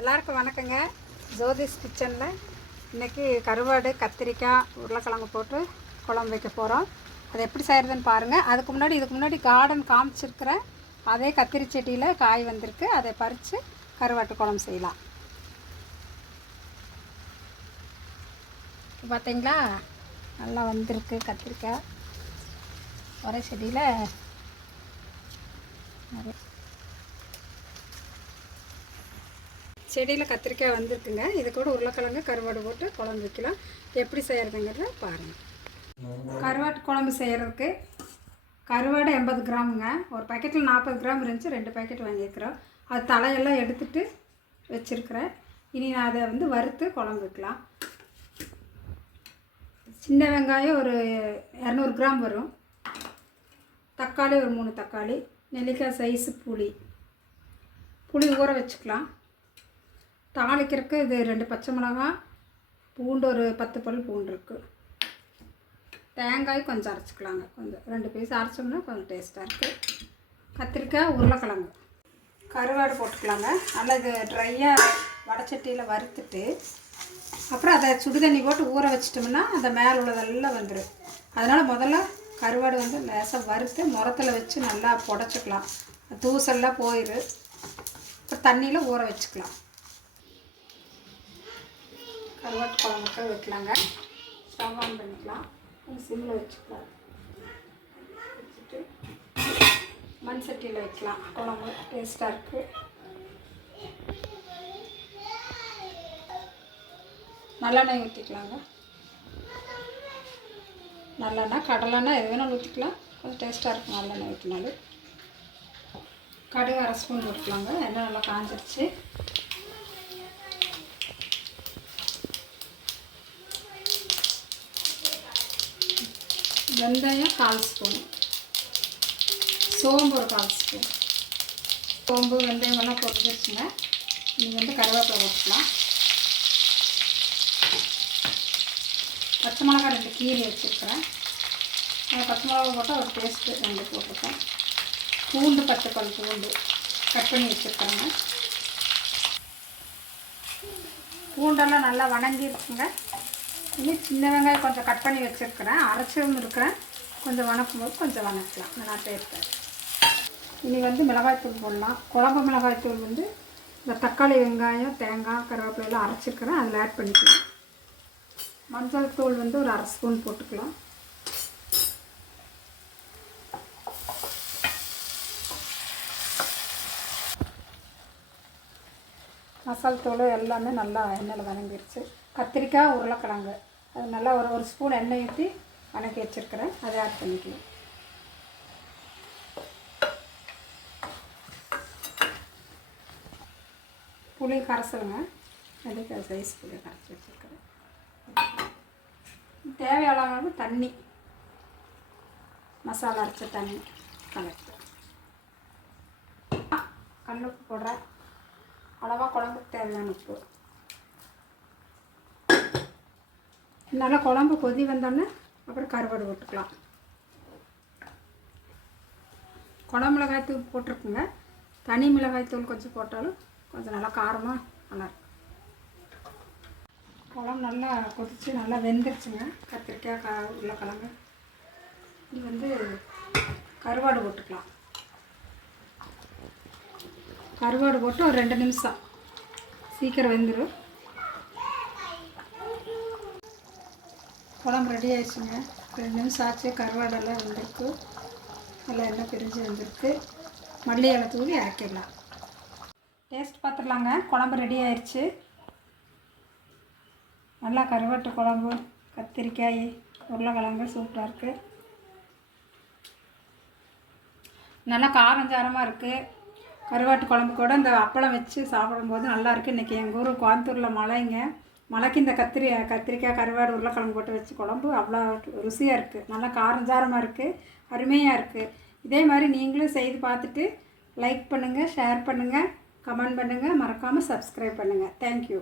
எல்லாருக்கும் வணக்கங்க. ஜோதிஷ் கிச்சனில் இன்றைக்கி கருவாடு கத்திரிக்காய் உருளைக்கிழங்கு போட்டு குழம்பு வைக்க போகிறோம் அது எப்படி செய்கிறதுன்னு பாருங்கள் அதுக்கு முன்னாடி இதுக்கு முன்னாடி கார்டன் காமிச்சிருக்கிறேன் அதே கத்திரி செடியில் காய் வந்திருக்கு. அதை பறித்து கருவாட்டு குழம்பு செய்யலாம். பார்த்தீங்களா நல்லா வந்திருக்கு கத்திரிக்காய். ஒரே செடியில் நிறைய செடியில் கத்திரிக்காய் வந்திருக்குங்க. இது கூட உருளைக்கிழங்கு கருவாடு போட்டு குழம்பு வைக்கலாம். எப்படி செய்கிறதுங்கிறத பாருங்கள் கருவாட்டு குழம்பு செய்கிறதுக்கு கருவாடு எண்பது கிராமுங்க. ஒரு பாக்கெட்டில் நாற்பது கிராம் இருந்துச்சு. ரெண்டு பாக்கெட் வாங்கியிருக்கிறோம். அது தலையெல்லாம் எடுத்துட்டு வச்சுருக்கிறேன். இனி நான் அதை வந்து வறுத்து குழம்பு வைக்கலாம். சின்ன வெங்காயம் ஒரு இரநூறு கிராம் வரும். தக்காளி ஒரு மூணு தக்காளி. நெல்லிக்காய் சைஸு புளி. புளி ஊற வச்சுக்கலாம். தாளிக்கிறதுக்கு இது ரெண்டு பச்சை மிளகாய் பூண்டு ஒரு பத்து பல் பூண்டு இருக்குது தேங்காய் கொஞ்சம் அரைச்சிக்கலாங்க. கொஞ்சம் ரெண்டு பீஸ் அரைச்சோம்னா கொஞ்சம் டேஸ்ட்டாக இருக்குது கத்திரிக்காய் உருளைக்கிழங்கு. கருவாடு போட்டுக்கலாங்க. நல்லா இது ட்ரையாக வடச்சட்டியில் வறுத்துட்டு அப்புறம் அதை சுடுதண்ணி போட்டு ஊற வச்சிட்டோம்னா அந்த மேலே உள்ளதெல்லாம் வந்துடும் அதனால் முதல்ல கருவாடு வந்து லேசாக வறுத்து முரத்தில் வச்சு நல்லா புடச்சிக்கலாம். தூசெல்லாம் போயிடும் அப்புறம் தண்ணியில் ஊற வச்சுக்கலாம். கருவாட்டு குழம்புக்கு வைக்கலாங்க ஸ்டவ் ஆன் பண்ணிக்கலாம். சிம்மில் வச்சுக்கலாம். வச்சுட்டு மண் சட்டியில் வைக்கலாம். குழம்பு டேஸ்ட்டாக இருக்குது நல்லெண்ணெய் ஊற்றிக்கலாங்க நல்லெண்ணெய் கடலெண்ணெய் எது வேணாலும் ஊற்றிக்கலாம் கொஞ்சம் டேஸ்ட்டாக இருக்கும் நல்லெண்ணெய் ஊற்றினாலும் கடுகு அரை ஸ்பூன் போட்டுக்கலாங்க. எண்ணெய் நல்லா காஞ்சிருச்சு. வெந்தயம் கால் ஸ்பூன். சோம்பு ஒரு கால் ஸ்பூன். சோம்பு வெந்தயம் எல்லாம் பொரிஞ்சிருச்சுங்க. நீங்கள் வந்து கருவேப்பிலை போட்டுக்கலாம் பச்சை மிளகா ரெண்டு கீரை வச்சுருக்கிறேன். பச்சை மிளகா போட்டால் ஒரு டேஸ்ட்டு ரெண்டு போட்டிருக்கேன் பூண்டு பத்து பல் பூண்டு கட் பண்ணி வச்சுருக்கிறேங்க. பூண்டெல்லாம் நல்லா வணங்கிருச்சுங்க. இன்னும் சின்ன வெங்காயம் கொஞ்சம் கட் பண்ணி வச்சுருக்கிறேன். அரைச்சும் இருக்கிறேன். கொஞ்சம் வணக்கும் போது கொஞ்சம் வணக்கலாம். நல்லா டேஸ்ட்டாக இனி வந்து மிளகாய்த்தூள் போடலாம். குழம்பு மிளகாய்த்தூள் வந்து இந்த தக்காளி வெங்காயம் தேங்காய் கருவேப்பிலை அரைச்சிருக்கிறேன். அதில் ஆட் பண்ணிக்கலாம். மஞ்சள் தூள் வந்து ஒரு அரை ஸ்பூன் போட்டுக்கலாம். மசால் தூள் எல்லாமே நல்லா எண்ணெயில் வதங்கிருச்சு. கத்திரிக்காய் உருளைக்கிழங்கு. அது நல்லா ஒரு ஒரு ஸ்பூன் எண்ணெய் ஊற்றி வணக்கி வச்சுருக்கிறேன். அதை ஆட் பண்ணிக்கலாம். புளி கரைசலுங்க. அதுக்கு சைஸ் புளி கரைச்சி வச்சுருக்கிறேன். தேவையான அளவு தண்ணி. மசாலா அரைச்ச தண்ணி கலக்கு கல் உப்பு போடுறேன். அளவாக குழம்புக்கு தேவையான உப்பு. நல்லா குழம்பு கொதி வந்தோடனே அப்புறம் கருவாடு போட்டுக்கலாம். குழம்பு மிளகாய் தூள் போட்டிருக்குங்க. தனி மிளகாய் தூள் கொஞ்சம் போட்டாலும் கொஞ்சம் நல்லா காரமாக நல்லாயிருக்கும் குழம்பு நல்லா கொதித்து நல்லா வெந்துருச்சுங்க. கத்திரிக்காய் க உருளைக்கிழங்கு. இது வந்து கருவாடு போட்டுக்கலாம். கருவாடு போட்டு ஒரு ரெண்டு நிமிஷம். சீக்கிரம் வெந்துடும் குழம்பு ரெடி ஆயிடுச்சுங்க. ரெண்டு நிமிஷம் ஆச்சு. கருவாடெல்லாம் வந்திருக்கு. நல்லா எண்ணெய் பிரிஞ்சு வந்திருக்கு. மல்லி இலை தூவி இறக்கிடலாம் டேஸ்ட் பார்த்துடலாங்க குழம்பு ரெடி ஆயிடுச்சு. நல்லா கருவாட்டு குழம்பு கத்திரிக்காய் உருளைக்கிழங்கு சூப்பராக இருக்குது நல்லா காரஞ்சாரமாக இருக்குது கருவாட்டு குழம்பு கூட இந்த அப்பளம் வச்சு சாப்பிடும்போது நல்லாயிருக்கு இன்றைக்கி எங்கள் ஊர் கோயம்புத்தூரில் மழைங்க. மழைக்கு இந்த கத்திரி கத்திரிக்காய் கருவாடு உருளைக்கிழங்கு போட்டு வச்சு குழம்பு அவ்வளோ ருசியாக இருக்குது நல்லா காரஞ்சாரமாக இருக்குது அருமையாக இருக்குது இதே மாதிரி நீங்களும் செய்து பார்த்துட்டு லைக் பண்ணுங்கள் ஷேர் பண்ணுங்கள் கமெண்ட் பண்ணுங்கள் மறக்காமல் சப்ஸ்கிரைப் பண்ணுங்கள் தேங்க்யூ